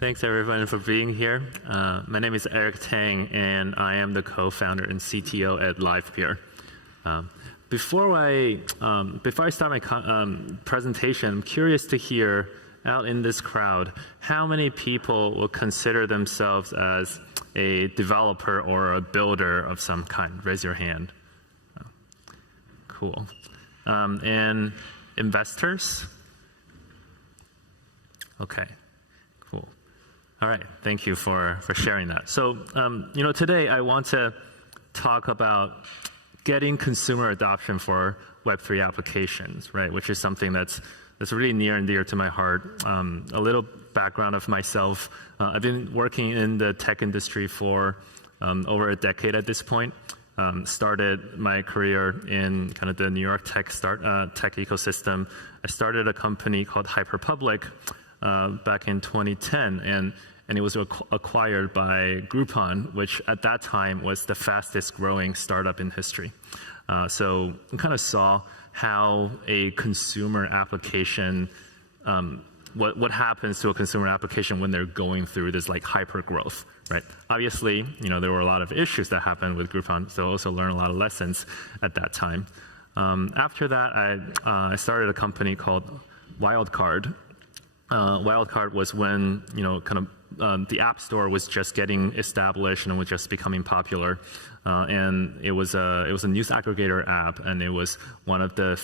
Thanks everyone for being here. My name is Eric Tang, and I am the co-founder and CTO at LivePeer. Before I start my presentation, I'm curious to hear out in this crowd how many people will consider themselves as a developer or a builder of some kind. Raise your hand. Cool. And investors? Okay. Cool. All right. Thank you for sharing that. So, today I want to talk about getting consumer adoption for Web3 applications, right? Which is something that's really near and dear to my heart. A little background of myself. I've been working in the tech industry for over a decade at this point. Started my career in kind of the New York tech ecosystem. I started a company called Hyperpublic back in 2010, and it was acquired by Groupon, which at that time was the fastest growing startup in history. So we kind of saw how a consumer application, what happens to a consumer application when they're going through this like hyper growth, right? Obviously, there were a lot of issues that happened with Groupon, so I also learned a lot of lessons at that time. After that, I started a company called Wildcard. Wildcard was when the App Store was just getting established and was just becoming popular, and it was a news aggregator app, and it was one of the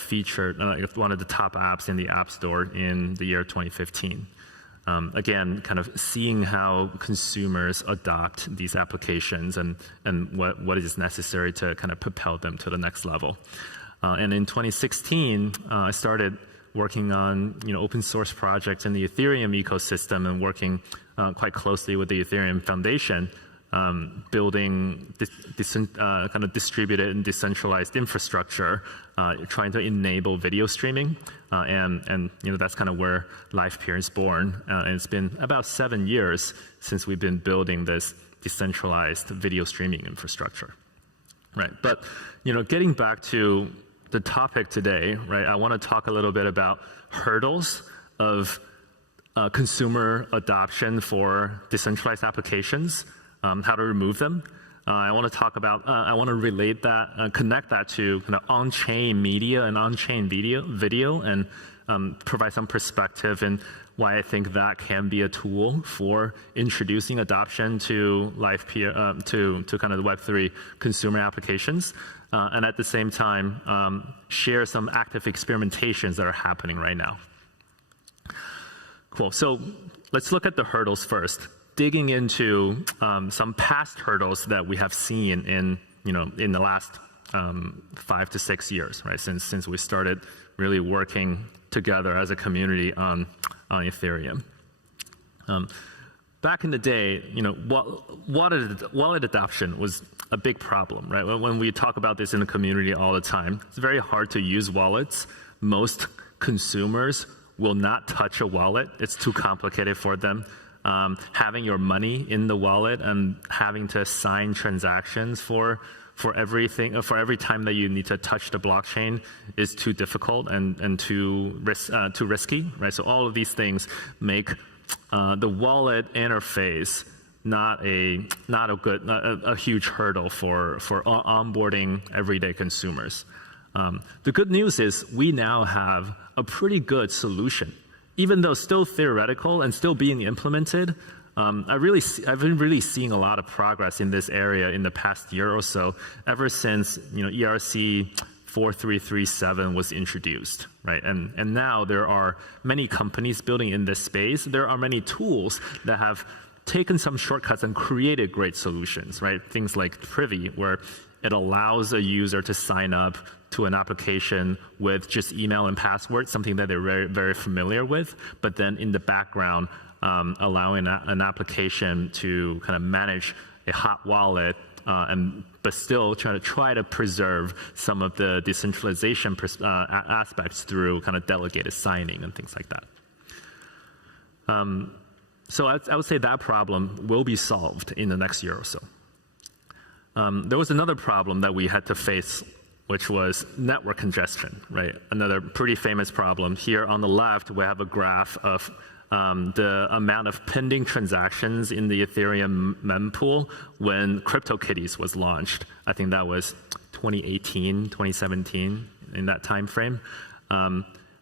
one of the top apps in the App Store in the year 2015. Again, kind of seeing how consumers adopt these applications and what is necessary to kind of propel them to the next level. And in 2016, I started working on open source projects in the Ethereum ecosystem and working quite closely with the Ethereum Foundation, building kind of distributed and decentralized infrastructure, trying to enable video streaming, and that's kind of where LivePeer is born. And it's been about 7 years since we've been building this decentralized video streaming infrastructure, right? But getting back to the topic today, right? I want to talk a little bit about hurdles of consumer adoption for decentralized applications, how to remove them. I want to talk about, I want to relate that, connect that to kind of on-chain media and on-chain video, and provide some perspective in why I think that can be a tool for introducing adoption to LivePeer, to kind of the Web3 consumer applications. And at the same time, share some active experimentations that are happening right now. Cool. So let's look at the hurdles first. Digging into some past hurdles that we have seen in the last 5 to 6 years, right? Since we started really working together as a community on Ethereum. Back in the day, wallet adoption was a big problem, right? When we talk about this in the community all the time, it's very hard to use wallets. Most consumers will not touch a wallet. It's too complicated for them. Having your money in the wallet and having to sign transactions for everything, for every time that you need to touch the blockchain is too difficult and too risky, right? So all of these things make the wallet interface not a huge hurdle for onboarding everyday consumers. The good news is we now have a pretty good solution, even though still theoretical and still being implemented. I've been really seeing a lot of progress in this area in the past year or so, ever since ERC 4337 was introduced, right? And now there are many companies building in this space. There are many tools that have taken some shortcuts and created great solutions, right? Things like Privy, where it allows a user to sign up to an application with just email and password, something that they're very, very familiar with, but then in the background, allowing an application to kind of manage a hot wallet, but still try to preserve some of the decentralization aspects through kind of delegated signing and things like that. So I would say that problem will be solved in the next year or so. There was another problem that we had to face, which was network congestion, right? Another pretty famous problem. Here on the left, we have a graph of the amount of pending transactions in the Ethereum mempool when CryptoKitties was launched. I think that was 2018, 2017, in that time frame.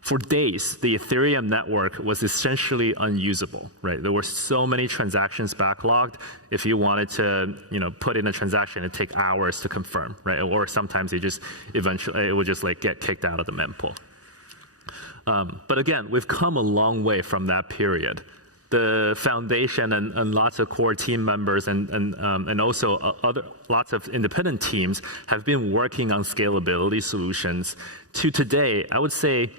For days, the Ethereum network was essentially unusable, right? There were so many transactions backlogged. If you wanted to, put in a transaction, it'd take hours to confirm, right? Or sometimes it would just like get kicked out of the mempool. But again, we've come a long way from that period. The foundation and lots of core team members and also lots of independent teams have been working on scalability solutions. To today, I would say,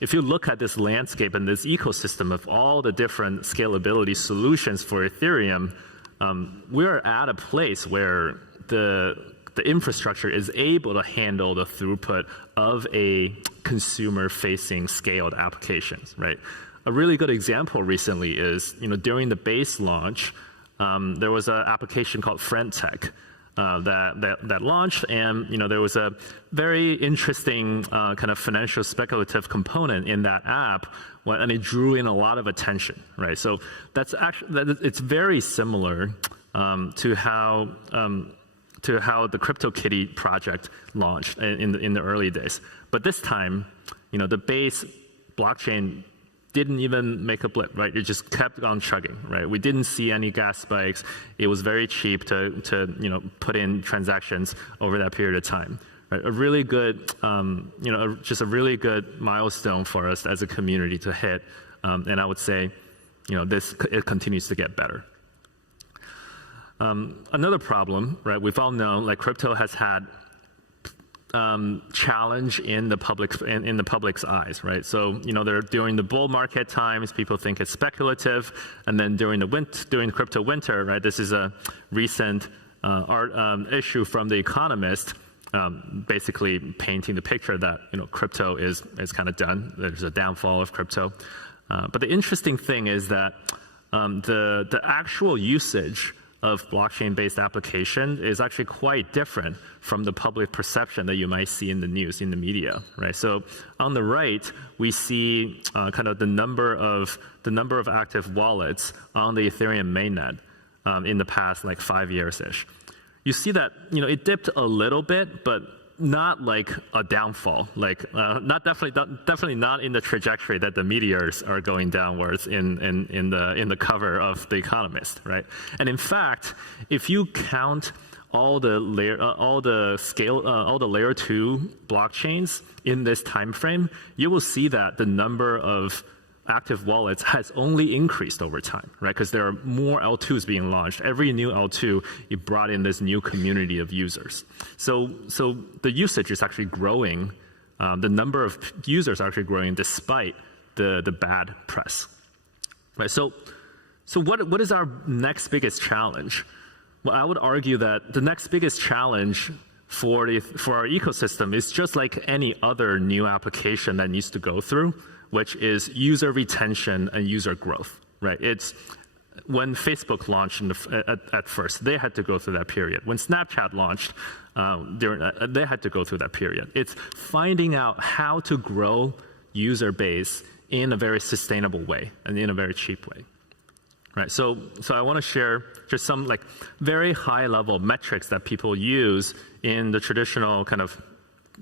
if you look at this landscape and this ecosystem of all the different scalability solutions for Ethereum, we're at a place where the infrastructure is able to handle the throughput of a consumer-facing scaled applications, right? A really good example recently is, during the base launch, there was an application called FriendTech that launched, and there was a very interesting kind of financial speculative component in that app, and it drew in a lot of attention, right? So it's very similar to how the CryptoKitty project launched in the early days. But this time, the base blockchain didn't even make a blip, right? It just kept on chugging, right? We didn't see any gas spikes. It was very cheap to put in transactions over that period of time. Right? A really good, just a really good milestone for us as a community to hit. And I would say, it continues to get better. Another problem, right? We've all known, like crypto has had challenge in the public's eyes, right? So during the bull market times, people think it's speculative, and then during the crypto winter, right? This is a recent issue from The Economist, basically painting the picture that crypto is kind of done. There's a downfall of crypto, but the interesting thing is that the actual usage of blockchain-based application is actually quite different from the public perception that you might see in the news, in the media, right? So on the right, we see kind of the number of active wallets on the Ethereum mainnet in the past like 5 years-ish. You see that it dipped a little bit, but not like a downfall, like definitely not in the trajectory that the meteors are going downwards in the cover of The Economist, right? And in fact, if you count all the layer 2 blockchains in this time frame, you will see that the number of active wallets has only increased over time, right? Because there are more L2s being launched. Every new L2, it brought in this new community of users. So the usage is actually growing. The number of users are actually growing despite the bad press, right? So what is our next biggest challenge? Well, I would argue that the next biggest challenge for our ecosystem is just like any other new application that needs to go through, which is user retention and user growth, right? It's when Facebook launched at first, they had to go through that period. When Snapchat launched, they had to go through that period. It's finding out how to grow user base in a very sustainable way and in a very cheap way, right? So I want to share just some like very high level metrics that people use in the traditional kind of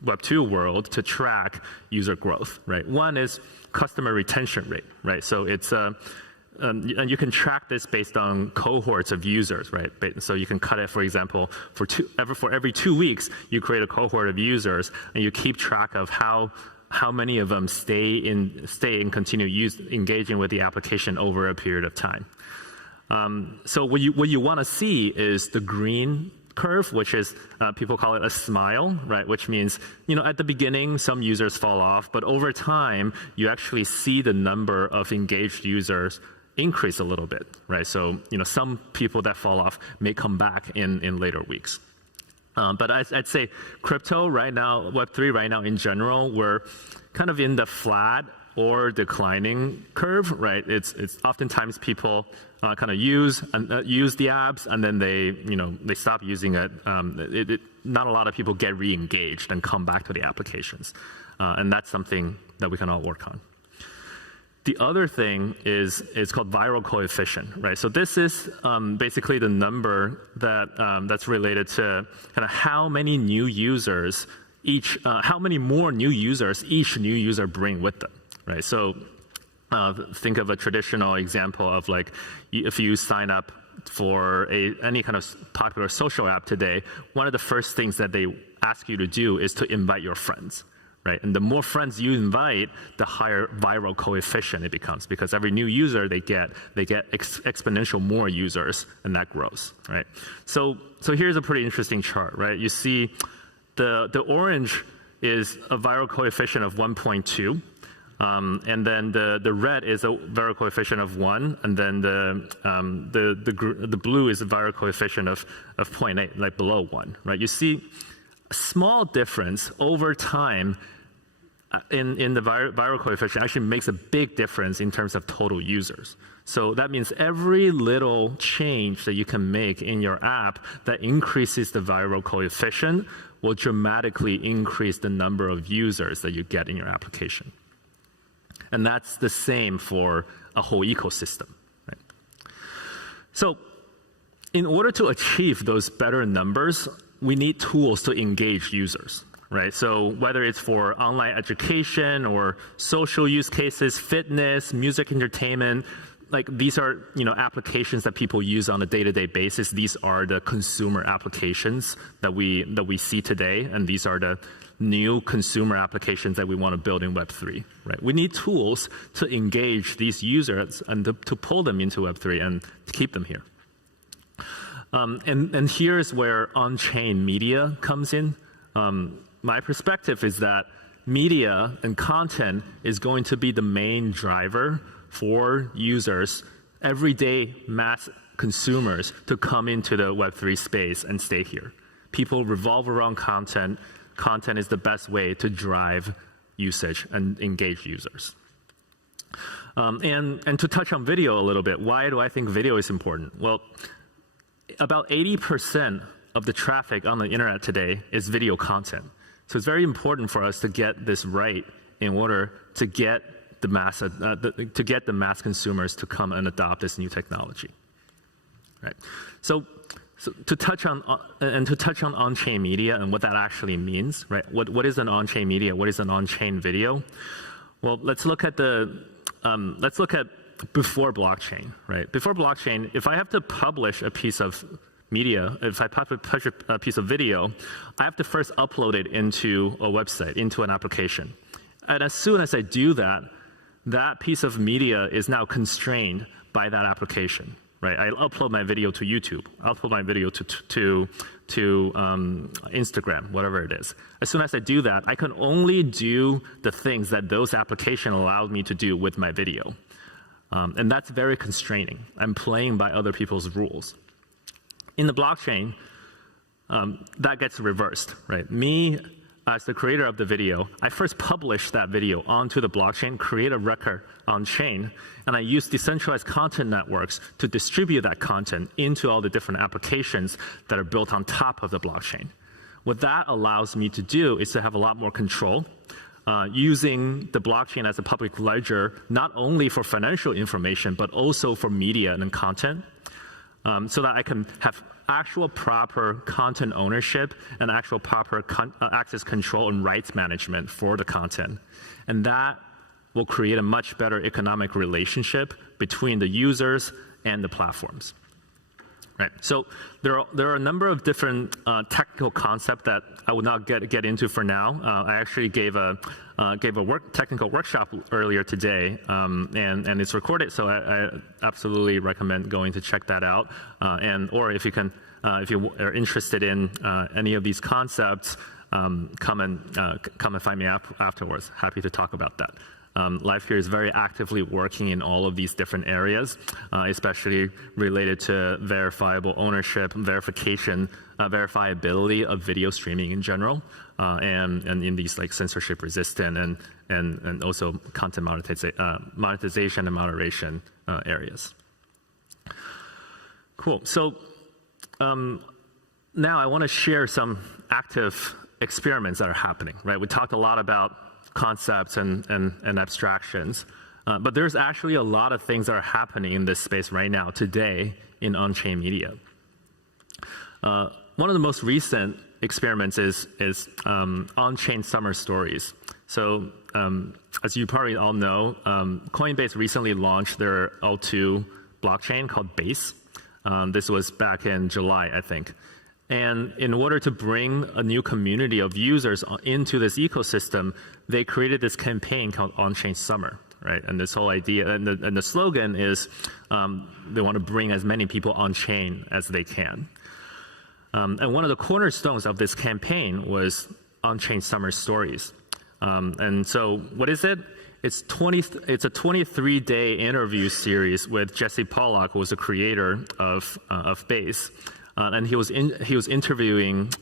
Web2 world to track user growth, right? One is customer retention rate, right? So it's and you can track this based on cohorts of users, right? So you can cut it, for example, for every 2 weeks, you create a cohort of users, and you keep track of how many of them stay and continue engaging with the application over a period of time. So what you want to see is the green curve, which is people call it a smile, right? Which means at the beginning some users fall off, but over time you actually see the number of engaged users increase a little bit, right? So some people that fall off may come back in later weeks. But I'd say crypto right now, Web3 right now in general, we're kind of in the flat or declining curve, right? It's oftentimes people kind of use the apps and then they stop using it. Not a lot of people get re-engaged and come back to the applications, and that's something that we can all work on. The other thing is called viral coefficient, right? So this is basically the number that that's related to kind of how many new users how many more new users each new user bring with them, right? So think of a traditional example of like if you sign up for any kind of popular social app today, one of the first things that they ask you to do is to invite your friends. Right, and the more friends you invite, the higher viral coefficient it becomes, because every new user they get exponential more users, and that grows. Right, so here's a pretty interesting chart. Right, you see, the orange is a viral coefficient of 1.2, and then the red is a viral coefficient of 1, and then the blue is a viral coefficient of 0.8, like below 1. Right, you see a small difference over time in the viral coefficient actually makes a big difference in terms of total users. So that means every little change that you can make in your app that increases the viral coefficient will dramatically increase the number of users that you get in your application. And that's the same for a whole ecosystem. Right? So in order to achieve those better numbers, we need tools to engage users. Right, so whether it's for online education or social use cases, fitness, music entertainment, like these are applications that people use on a day-to-day basis. These are the consumer applications that we see today, and these are the new consumer applications that we want to build in Web3. Right, we need tools to engage these users and to pull them into Web3 and to keep them here. And here's where on-chain media comes in. My perspective is that media and content is going to be the main driver for users, everyday mass consumers, to come into the Web3 space and stay here. People revolve around content. Content is the best way to drive usage and engage users. And to touch on video a little bit, why do I think video is important? Well, about 80% of the traffic on the internet today is video content. So it's very important for us to get this right in order to get the mass consumers to come and adopt this new technology. Right. So to touch on on-chain media and what that actually means. Right. What is an on-chain media? What is an on-chain video? Well, let's look at before blockchain. Right. Before blockchain, if I have to publish a piece of media, if I publish a piece of video, I have to first upload it into a website, into an application. And as soon as I do that, that piece of media is now constrained by that application. Right? I upload my video to YouTube. I'll upload my video to Instagram, whatever it is. As soon as I do that, I can only do the things that those applications allow me to do with my video. And that's very constraining. I'm playing by other people's rules. In the blockchain, that gets reversed, right? Me, as the creator of the video, I first publish that video onto the blockchain, create a record on chain, and I use decentralized content networks to distribute that content into all the different applications that are built on top of the blockchain. What that allows me to do is to have a lot more control, using the blockchain as a public ledger, not only for financial information, but also for media and content. So that I can have actual proper content ownership and actual proper access control and rights management for the content. And that will create a much better economic relationship between the users and the platforms. Right. So there are a number of different technical concepts that I will not get into for now. I actually gave a technical workshop earlier today, and it's recorded. So I absolutely recommend going to check that out. Or if you are interested in any of these concepts, come and find me afterwards. Happy to talk about that. Live here is very actively working in all of these different areas, especially related to verifiable ownership, verification, verifiability of video streaming in general, and in these like censorship resistant and also content monetization and moderation areas. Cool. So now I want to share some active experiments that are happening. Right. We talked a lot about concepts and abstractions. But there's actually a lot of things that are happening in this space right now, today, in on-chain media. One of the most recent experiments is on-chain summer stories. So as you probably all know, Coinbase recently launched their L2 blockchain called Base. This was back in July, I think. And in order to bring a new community of users into this ecosystem, they created this campaign called On-Chain Summer, right? And this whole idea, and the slogan is they want to bring as many people on-chain as they can. And one of the cornerstones of this campaign was On-Chain Summer Stories. And so what is it? It's a 23-day interview series with Jesse Pollack, who was the creator of Base. And he was interviewing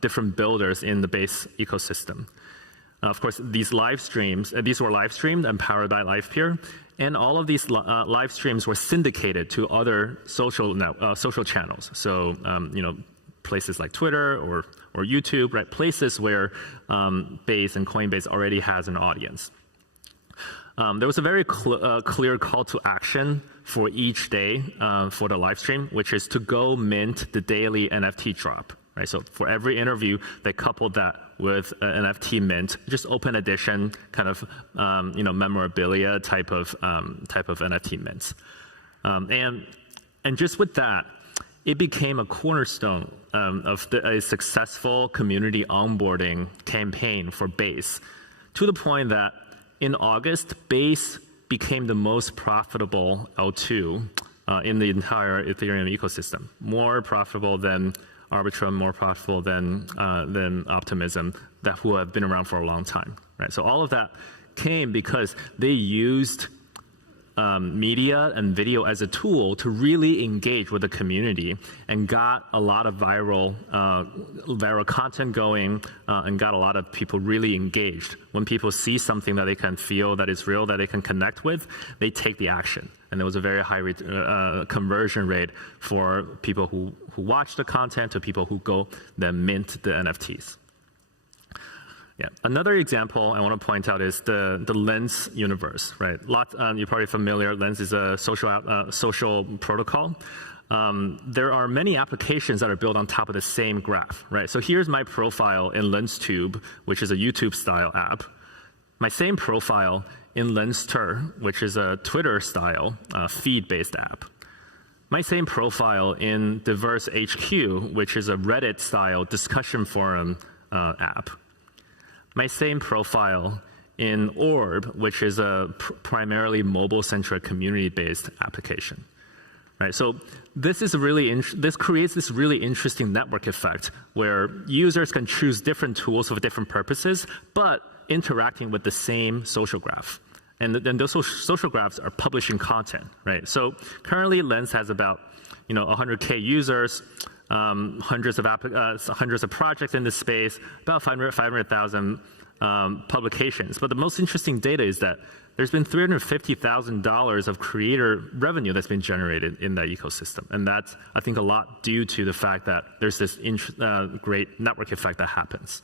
different builders in the Base ecosystem. Of course, these live streams, these were live streamed and powered by LivePeer, and all of these live streams were syndicated to other social channels. So, places like Twitter or YouTube, right? Places where Base and Coinbase already has an audience. There was a very clear call to action for each day for the live stream, which is to go mint the daily NFT drop. Right? So for every interview, they coupled that with an NFT mint, just open edition kind of memorabilia type of NFT mints, and just with that, it became a cornerstone of a successful community onboarding campaign for Base, to the point that in August, Base became the most profitable L2 in the entire Ethereum ecosystem, more profitable than Arbitrum, more profitable than Optimism, who have been around for a long time. Right? So all of that came because they used media and video as a tool to really engage with the community and got a lot of viral content going and got a lot of people really engaged. When people see something that they can feel that is real, that they can connect with, they take the action. And there was a very high conversion rate for people who watch the content to people who go then mint the NFTs. Yeah. Another example I want to point out is the Lens universe, right? You're probably familiar. Lens is a social protocol. There are many applications that are built on top of the same graph, right? So here's my profile in LensTube, which is a YouTube-style app. My same profile in Lenster, which is a Twitter-style feed-based app. My same profile in Diverse HQ, which is a Reddit-style discussion forum app. My same profile in Orb, which is a primarily mobile-centric community-based application. Right? So this creates this really interesting network effect where users can choose different tools for different purposes, but interacting with the same social graph. And then those social graphs are publishing content, right? So currently Lens has about 100K users, hundreds of projects in this space, about 500,000 publications. But the most interesting data is that there's been $350,000 of creator revenue that's been generated in that ecosystem. And that's, I think, a lot due to the fact that there's this great network effect that happens,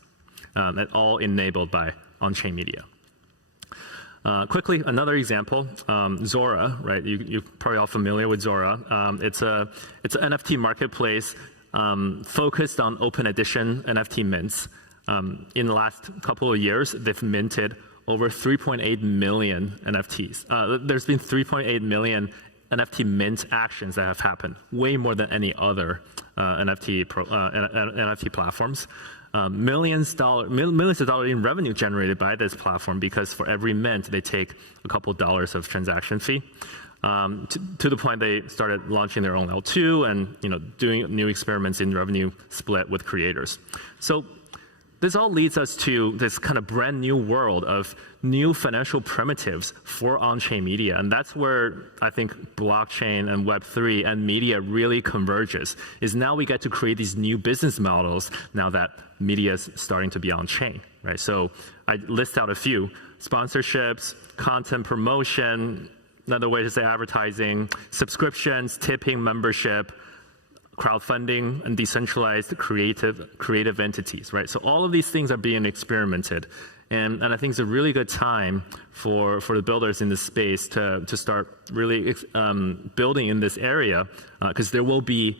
and all enabled by on-chain media. Quickly, another example, Zora, right? You're probably all familiar with Zora. It's an NFT marketplace focused on open edition NFT mints. In the last couple of years, they've minted over 3.8 million NFTs. There's been 3.8 million NFT mint actions that have happened, way more than any other NFT platforms. Millions of dollars in revenue generated by this platform, because for every mint they take a couple dollars of transaction fee. To the point they started launching their own L2 and doing new experiments in revenue split with creators. So this all leads us to this kind of brand new world of new financial primitives for on-chain media. And that's where I think blockchain and Web3 and media really converges, is now we get to create these new business models now that media is starting to be on-chain, right? So I list out a few: sponsorships, content promotion, another way to say advertising, subscriptions, tipping, membership, crowdfunding, and decentralized creative entities, right? So all of these things are being experimented And I think it's a really good time for the builders in this space to start really building in this area, because there will be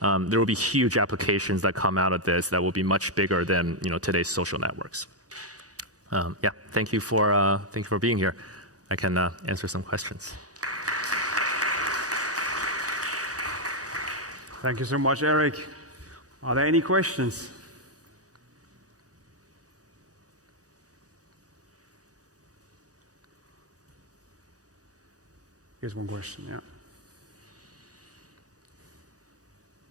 huge applications that come out of this that will be much bigger than today's social networks. Yeah, thank you for being here. I can answer some questions. Thank you so much, Eric. Are there any questions? Here's one question, yeah.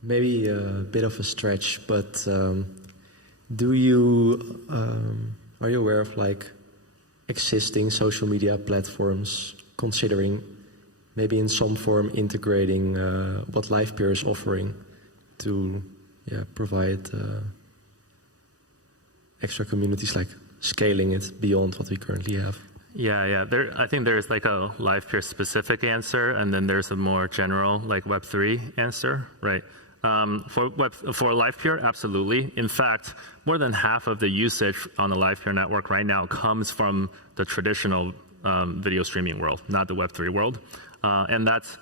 Maybe a bit of a stretch, but are you aware of like existing social media platforms considering maybe in some form integrating what LivePeer is offering to provide extra communities, like scaling it beyond what we currently have? Yeah. I think there's like a LivePeer specific answer, and then there's a more general like Web3 answer, right? For LivePeer, absolutely. In fact, more than half of the usage on the LivePeer network right now comes from the traditional video streaming world, not the Web3 world, and that's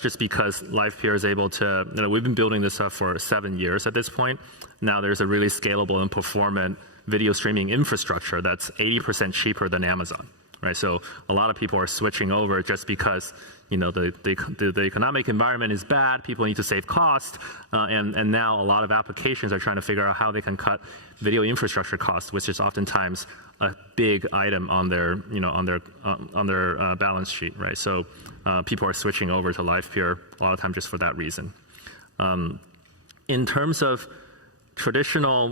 just because LivePeer is able to. We've been building this up for 7 years at this point. Now there's a really scalable and performant video streaming infrastructure that's 80% cheaper than Amazon, right? So a lot of people are switching over just because the economic environment is bad. People need to save cost, and now a lot of applications are trying to figure out how they can cut video infrastructure costs, which is oftentimes a big item on their balance sheet, right? So people are switching over to LivePeer a lot of time just for that reason. In terms of traditional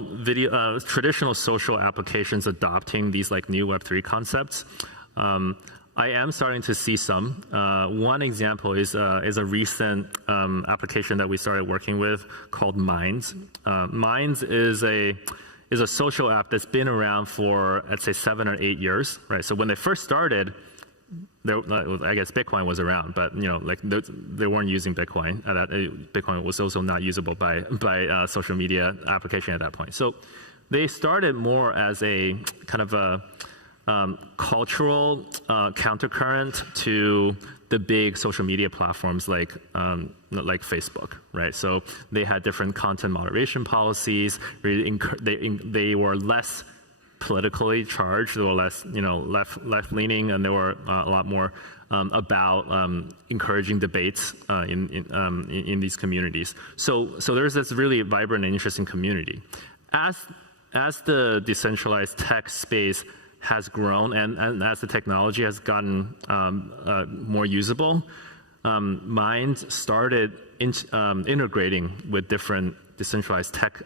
social applications adopting these like new Web3 concepts, I am starting to see some. One example is a recent application that we started working with called Minds. Minds is a social app that's been around for, I'd say, 7 or 8 years, right? So when they first started, I guess Bitcoin was around, but they weren't using Bitcoin. Bitcoin was also not usable by social media application at that point. So they started more as a kind of a cultural countercurrent to the big social media platforms like Facebook, right? So they had different content moderation policies. They were less politically charged. They were less, left leaning, and they were a lot more about encouraging debates in these communities. So there's this really vibrant and interesting community. As the decentralized tech space has grown and as the technology has gotten more usable, Minds started integrating with different decentralized tech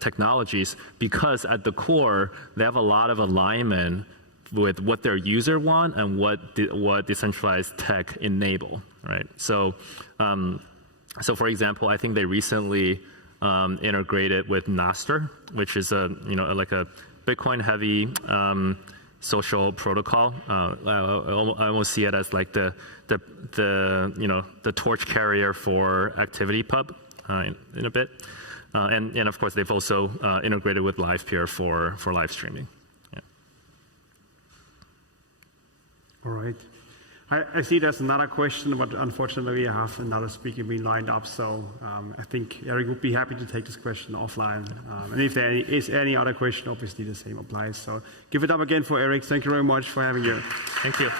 technologies, because at the core they have a lot of alignment with what their user want and what decentralized tech enable, right? So for example, I think they recently integrated with Nostr, which is like a Bitcoin heavy social protocol. I almost see it as like the torch carrier for ActivityPub in a bit. And of course, they've also integrated with LivePeer for live streaming. Yeah. All right. I see there's another question, but unfortunately, I have another speaker being lined up. So I think Eric would be happy to take this question offline. And if there is any other question, obviously the same applies. So give it up again for Eric. Thank you very much for having you. Thank you.